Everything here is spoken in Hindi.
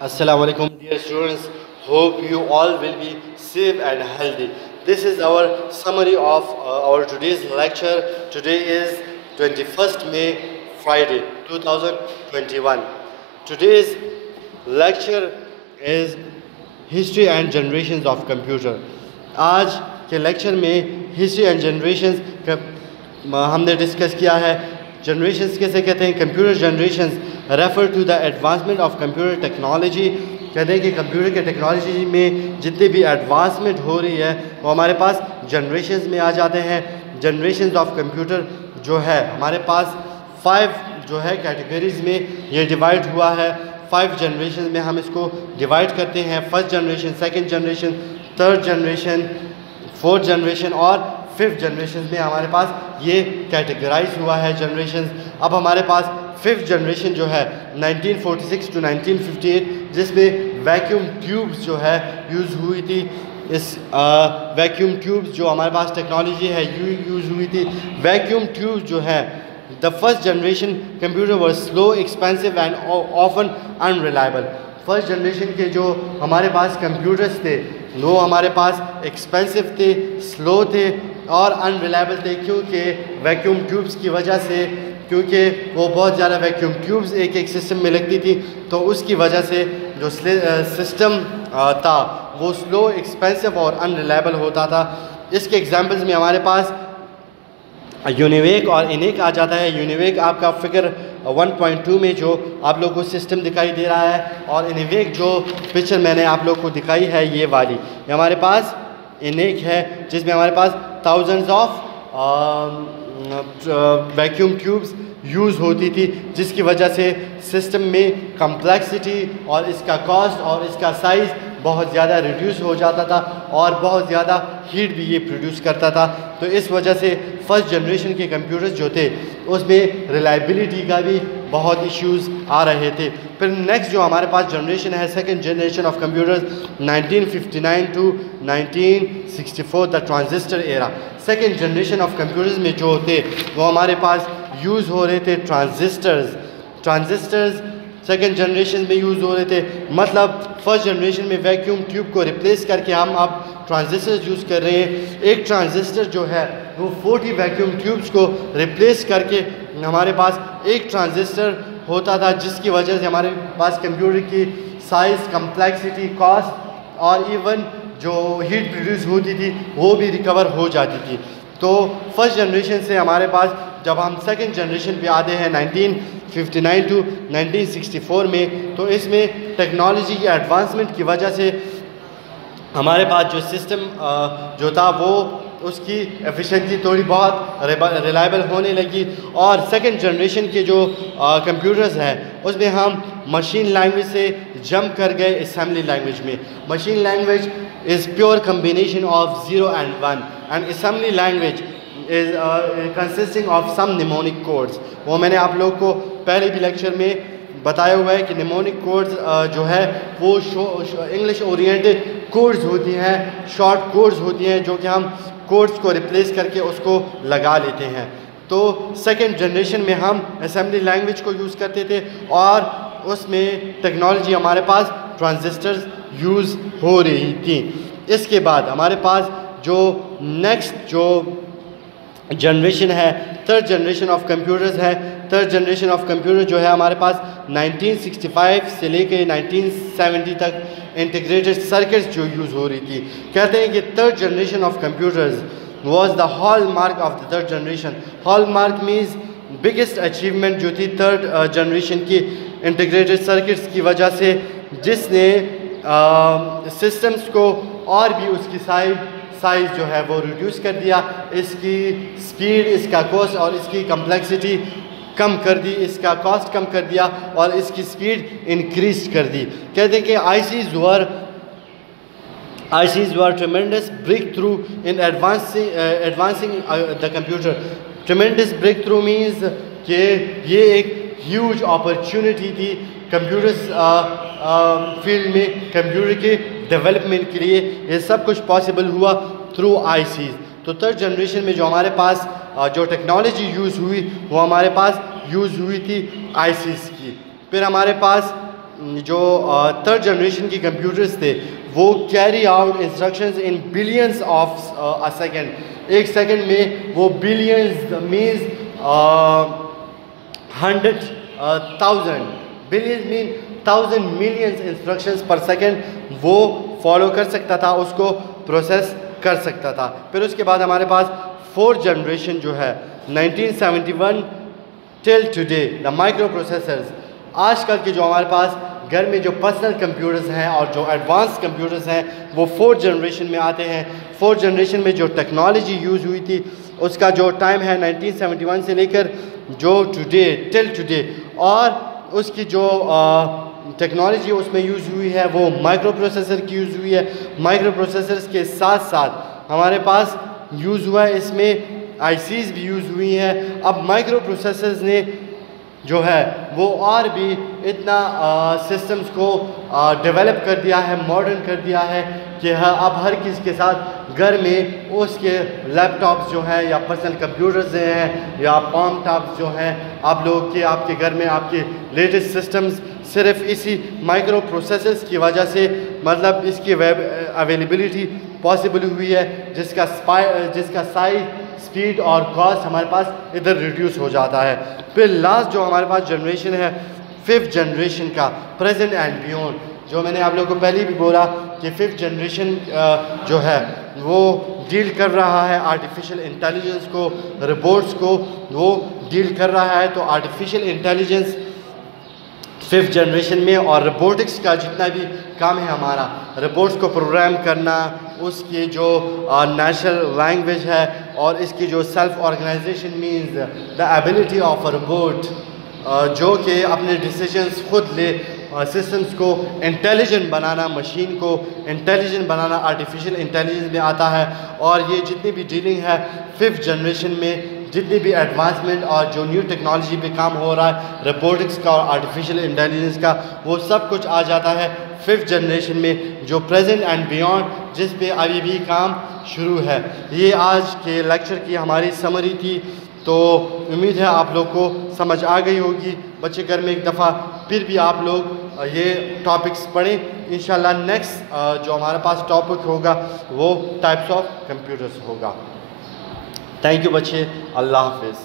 Assalamu alaikum, dear students. Hope you all will be safe and healthy. This is our summary of our today's lecture. Today is 21st May, Friday, 2021. Today's lecture is History and Generations of Computer. आज के लेक्चर में हिस्ट्री एंड जनरेशंस का हमने डिस्कस किया है. जनरेशंस कैसे कहते हैं? Computer generations refer to the advancement of computer technology. कहते हैं कि कंप्यूटर के टेक्नोलॉजी में जितनी भी एडवांसमेंट हो रही है वो हमारे पास जनरेशंस में आ जाते हैं. जनरेशंस ऑफ कंप्यूटर जो है हमारे पास 5 जो है कैटेगरीज में ये डिवाइड हुआ है. 5 जनरेशन में हम इसको डिवाइड करते हैं. First generation, second generation, third generation, fourth generation और फिफ्थ जनरेशन में हमारे पास ये कैटेगराइज हुआ है जनरेशन. अब हमारे पास फिफ्थ जनरेशन जो है 1946 टू 1958 जिसमें वैक्यूम ट्यूब्स जो है यूज़ हुई थी. इस वैक्यूम ट्यूब्स जो हमारे पास टेक्नोलॉजी है यूज़ हुई थी. वैक्यूम ट्यूब्स जो है the first generation computer were slow, expensive and often unreliable. First generation के जो हमारे पास कंप्यूटर्स थे वो हमारे पास एक्सपेंसिव थे, स्लो थे और अनरिलायबल थे. क्योंकि वैक्यूम ट्यूब्स की वजह से, क्योंकि वो बहुत ज़्यादा वैक्यूम ट्यूब्स एक सिस्टम में लगती थी तो उसकी वजह से जो सिस्टम था वो स्लो, एक्सपेंसिव और अनरिलायबल होता था. इसके एग्जांपल्स में हमारे पास यूनिवेक और इनेक आ जाता है. यूनिवेक आपका फिगर 1.2 में जो आप लोग को सिस्टम दिखाई दे रहा है और इनेक जो पिक्चर मैंने आप लोग को दिखाई है ये वाली, ये हमारे पास इनेक है जिसमें हमारे पास thousands of vacuum tubes use होती थी जिसकी वजह से सिस्टम में कम्प्लेक्सिटी और इसका कॉस्ट और इसका साइज़ बहुत ज़्यादा रिड्यूस हो जाता था और बहुत ज़्यादा हीट भी ये प्रोड्यूस करता था. तो इस वजह से फर्स्ट जनरेशन के कंप्यूटर्स जो थे उसमें रिलायबिलिटी का भी बहुत इश्यूज़ आ रहे थे. फिर नेक्स्ट जो हमारे पास जनरेशन है second generation of computers 1959 to 1964 the transistor era. Second generation of computers में जो थे वो हमारे पास यूज़ हो रहे थे ट्रांजिस्टर्स सेकेंड जनरेशन में यूज़ हो रहे थे. मतलब फर्स्ट जनरेशन में वैक्यूम ट्यूब को रिप्लेस करके हम अब ट्रांजिस्टर्स यूज़ कर रहे हैं. एक ट्रांजिस्टर जो है वो 40 वैक्यूम ट्यूब्स को रिप्लेस करके हमारे पास एक ट्रांजिस्टर होता था जिसकी वजह से हमारे पास कंप्यूटर की साइज़, कम्प्लेक्सिटी, कॉस्ट और इवन जो हीट प्रोड्यूस होती थी वो भी रिकवर हो जाती थी. तो फर्स्ट जनरेशन से हमारे पास जब हम सेकंड जनरेशन पे आते हैं 1959 टू 1964 में, तो इसमें टेक्नोलॉजी की एडवांसमेंट की वजह से हमारे पास जो सिस्टम जो था वो उसकी एफिशिएंसी थोड़ी बहुत रिलायबल होने लगी. और सेकंड जनरेशन के जो कंप्यूटर्स हैं उसमें हम मशीन लैंग्वेज से जंप कर गए असेंबली लैंग्वेज में. Machine language is pure combination of 0 and 1 and assembly language is consisting of some mnemonic codes. वो मैंने आप लोग को पहले भी लेक्चर में बताया हुआ है कि निमोनिक कोड्स जो है वो इंग्लिश ओरिएंटेड कोड्स होती हैं, शॉर्ट कोड्स होती हैं जो कि हम कोड्स को रिप्लेस करके उसको लगा लेते हैं. तो सेकेंड जनरेशन में हम असेंबली लैंग्वेज को यूज़ करते थे और उसमें टेक्नोलॉजी हमारे पास ट्रांजिस्टर्स यूज़ हो रही थी. इसके बाद हमारे पास जो नेक्स्ट जो जनरेशन है थर्ड जनरेशन ऑफ कंप्यूटर्स है. थर्ड जनरेशन ऑफ कंप्यूटर जो है हमारे पास 1965 से लेके 1970 तक इंटीग्रेटेड सर्किट्स जो यूज़ हो रही थी. कहते हैं कि third generation of computers was the hall mark of the third generation. Hall mark means biggest achievement जो थी थर्ड जनरेशन की इंटीग्रेटेड सर्किट्स की वजह से, जिसने सिस्टम्स को और भी उसकी साइज़ जो है वो रिड्यूस कर दिया, इसकी स्पीड, इसका कॉस्ट और इसकी कम्प्लेक्सिटी कम कर दी, इसका कॉस्ट कम कर दिया और इसकी स्पीड इंक्रीज कर दी. कहते हैं कि ICs were tremendous breakthrough in advancing the computer. Tremendous breakthrough means कि ये एक ह्यूज अपॉर्चुनिटी थी कंप्यूटर्स फील्ड में, कंप्यूटर के डेवलपमेंट के लिए. ये सब कुछ पॉसिबल हुआ थ्रू ICs. तो थर्ड जनरेशन में जो हमारे पास जो टेक्नोलॉजी यूज़ हुई वो हमारे पास यूज़ हुई थी ICs की. फिर हमारे पास जो थर्ड जनरेशन की कंप्यूटर्स थे वो carry out instructions in billions of a second. एक सेकेंड में वो billions means 100,000 billions mean 1000 millions instructions पर सेकेंड वो फॉलो कर सकता था, उसको प्रोसेस कर सकता था। फिर उसके बाद हमारे पास फोर्थ जनरेशन जो है 1971 till today the micro processors. आजकल के जो हमारे पास घर में जो पर्सनल कंप्यूटर्स हैं और जो एडवांस कंप्यूटर्स हैं वो फोर्थ जनरेशन में आते हैं। फोर्थ जनरेशन में जो टेक्नोलॉजी यूज़ हुई थी उसका जो टाइम है 1971 से लेकर जो टुडे टिल टुडे, और उसकी जो टेक्नोलॉजी उसमें यूज़ हुई है वो माइक्रो प्रोसेसर की यूज़ हुई है। माइक्रो प्रोसेसर्स के साथ साथ हमारे पास यूज़ हुआ है इसमें आईसीज़ भी यूज़ हुई हैं। अब माइक्रो प्रोसेसर्स ने जो है वो और भी इतना सिस्टम्स को डेवलप कर दिया है, मॉडर्न कर दिया है कि अब हर किसी के साथ घर में उसके लैपटॉप्स जो हैं या पर्सनल कंप्यूटर्स हैं या पॉम टॉप्स जो हैं आप लोग के आपके घर में आपके लेटेस्ट सिस्टम्स सिर्फ इसी माइक्रो प्रोसेसर्स की वजह से मतलब इसकी वेब अवेलेबिलिटी पॉसिबल हुई है, जिसका साइज स्पीड और कॉस्ट हमारे पास इधर रिड्यूस हो जाता है। फिर लास्ट जो हमारे पास जनरेशन है फिफ्थ जनरेशन का प्रेजेंट एंड बियॉन्ड, जो मैंने आप लोगों को पहले भी बोला कि फिफ्थ जनरेशन जो है वो डील कर रहा है आर्टिफिशियल इंटेलिजेंस को, रोबोट्स को वो डील कर रहा है। तो आर्टिफिशियल इंटेलिजेंस फिफ्थ जनरेशन में और रोबोटिक्स का जितना भी काम है हमारा, रोबोट्स को प्रोग्राम करना, उसकी जो नेचुरल लैंग्वेज है और इसकी जो self organisation means the ability of a robot जो कि अपने डिसीजंस खुद ले, सिस्टम्स को इंटेलिजेंट बनाना, मशीन को इंटेलिजेंट बनाना आर्टिफिशियल इंटेलिजेंस में आता है। और ये जितनी भी डीलिंग है फिफ्थ जनरेशन में, जितनी भी एडवांसमेंट और जो न्यू टेक्नोलॉजी पे काम हो रहा है रोबोटिक्स का और आर्टिफिशियल इंटेलिजेंस का, वो सब कुछ आ जाता है फिफ्थ जनरेशन में जो प्रेजेंट एंड बियॉन्ड जिस पे अभी भी काम शुरू है। ये आज के लेक्चर की हमारी समरी थी, तो उम्मीद है आप लोग को समझ आ गई होगी। बच्चे घर में एक दफ़ा फिर भी आप लोग ये टॉपिक्स पढ़ें। इंशाल्लाह नेक्स्ट जो हमारे पास टॉपिक होगा वो टाइप्स ऑफ कंप्यूटर्स होगा। थैंक यू बच्चे, अल्लाह हाफिज़।